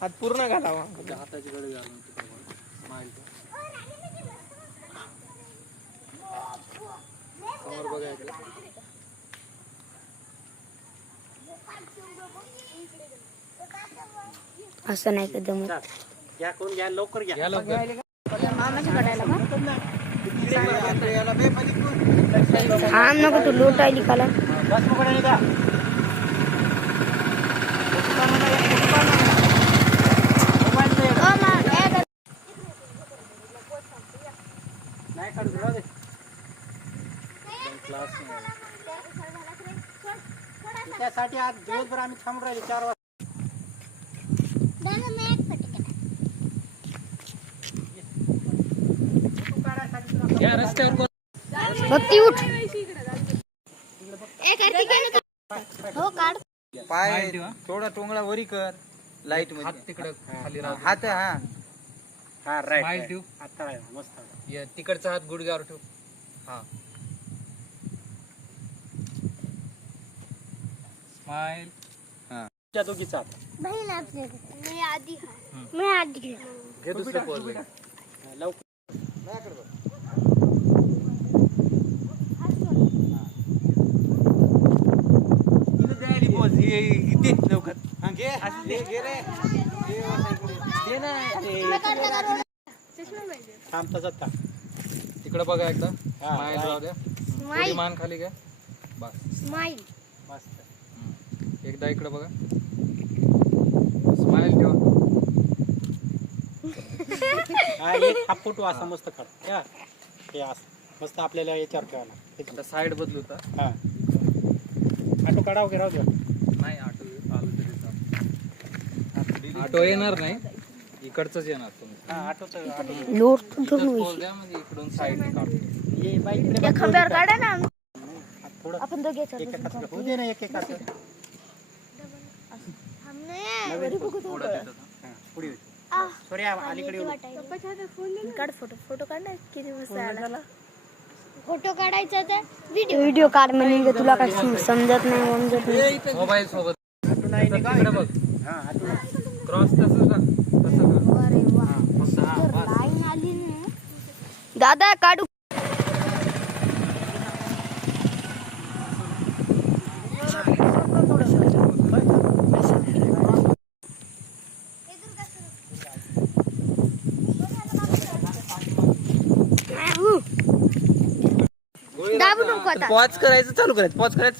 हात पूर्ण घालावा. हाताची कडे घालून स्माइल समोर बघायचं. असं नाही कदम घ्या कोण घ्या लवकर घ्या मामाच्या कडायला आम नको तू लोट आली काला त्यासाठी आज दिवसभर आम्ही थांबून राहिले 4 वाजता. या रस्त्यावर भक्ती उठ हो काढ पाय थोडा टोंगळा वरी कर. लाईट मध्ये हात तिकडे खाली राहू. हात हा हा राईट स्माइल ठेव. आता आहे मस्त. या तिकडचा हात गुडघ्यावर ठेव. हा स्माइल. हा त्या दोघीचा मी आधी घे दुसरं पोज. लवकर लवकर थांबता जाता तिकडे बघा एकदा. स्माइल राहू द्या. थोडी मान खाली घ्या. बस स्माइल मस्त. एकदा इकडे बघा. स्माइल ठेवा. हा फोटो असा मस्त काढ. या हे असं मस्त आपल्याला याच्यावर ठेवायला. आता साईड बदलू का? हा ऑटो काढाव घे राहू द्या. नाही ऑटो आलं तरी चालेल. ऑटो येणार नाही इकडचंच येणार तुम्ही. हा ऑटोचं लोट पोज द्या म्हणजे इकडून साईड काढतो. ये बाई इकडे बघ. खंब्यावर काढा ना थोडं आपण दोघे एक एकाचं होऊ दे ना एक एकाचं. थोडं देतात. पुढे सॉरी अलीकडे येऊ. काढ फोटो काढ ना किती मस्त आला. फोटो काढायचा तर व्हिडिओ काढ म्हणजे तुला काय समजत नाही. मोबाईल सोबत ऑटो नाही तिकडे बघ. हा ऑटो क्रॉस तसं का तसं का. लाईन आली ना दादा काढू. दाबू नको आता. पॉज करायचं चालू करायचं. पॉज करायचं.